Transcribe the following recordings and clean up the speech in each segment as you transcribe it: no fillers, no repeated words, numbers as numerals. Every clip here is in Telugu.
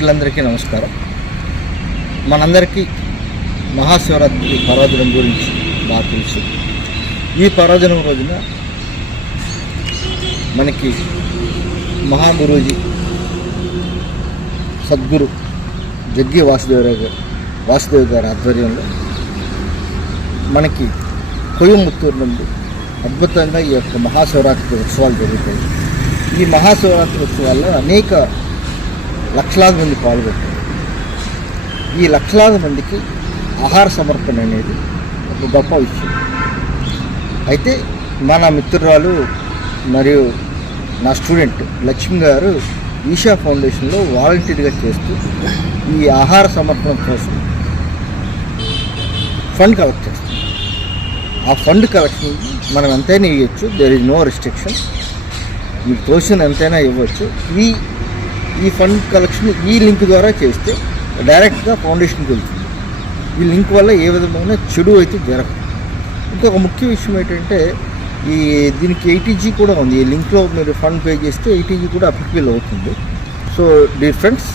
మిత్రులందరికీ నమస్కారం. మనందరికీ మహాశివరాత్రి పర్వదినం గురించి బాగా తెలుసు. ఈ పర్వదినం రోజున మనకి మహాగురూజీ సద్గురు జగ్గి వాసుదేవ్ గారి ఆధ్వర్యంలో మనకి కోయంబత్తూరు నుండి అద్భుతంగా ఈ యొక్క మహాశివరాత్రి ఉత్సవాలు జరుగుతాయి. ఈ మహాశివరాత్రి ఉత్సవాల్లో అనేక లక్షలాది మంది పాల్గొంటారు. ఈ లక్షలాది మందికి ఆహార సమర్పణ అనేది ఒక గొప్ప విషయం. అయితే మన మిత్రురాలు మరియు నా స్టూడెంట్ లక్ష్మి గారు ఈషా ఫౌండేషన్లో వాలంటీర్గా చేస్తూ ఈ ఆహార సమర్పణ కోసం ఫండ్ కలెక్ట్ చేస్తుంది. ఆ ఫండ్ కలెక్షన్ మనం ఎంతైనా ఇవ్వచ్చు, దేర్ ఈజ్ నో రిస్ట్రిక్షన్. మీకు తోచిన ఎంతైనా ఇవ్వచ్చు. ఈ ఫండ్ కలెక్షన్ ఈ లింక్ ద్వారా చేస్తే డైరెక్ట్గా ఫౌండేషన్కి వెళ్తుంది. ఈ లింక్ వల్ల ఏ విధమైన చెడు అయితే జరగదు. ఇంకొక ముఖ్య విషయం ఏంటంటే దీనికి 80G కూడా ఉంది. ఈ లింక్లో మీరు ఫండ్ పే చేస్తే 80G కూడా అప్లికేబుల్ అవుతుంది. సో డియర్ ఫ్రెండ్స్,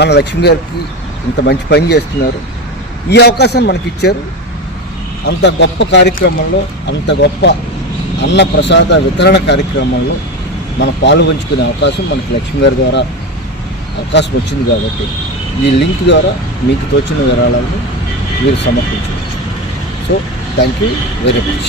మన లక్ష్మి గారికి ఇంత మంచి పని చేస్తున్నారు. ఈ అవకాశం మనకి ఇచ్చారు. అంత గొప్ప కార్యక్రమంలో, అంత గొప్ప అన్న ప్రసాద వితరణ కార్యక్రమంలో మనం పాలు పంచుకునే అవకాశం మనకి లక్ష్మి గారి ద్వారా అవకాశం వచ్చింది. కాబట్టి ఈ లింక్ ద్వారా మీకు తోచిన విరాళాలను మీరు సమర్పించవచ్చు. So thank you very much.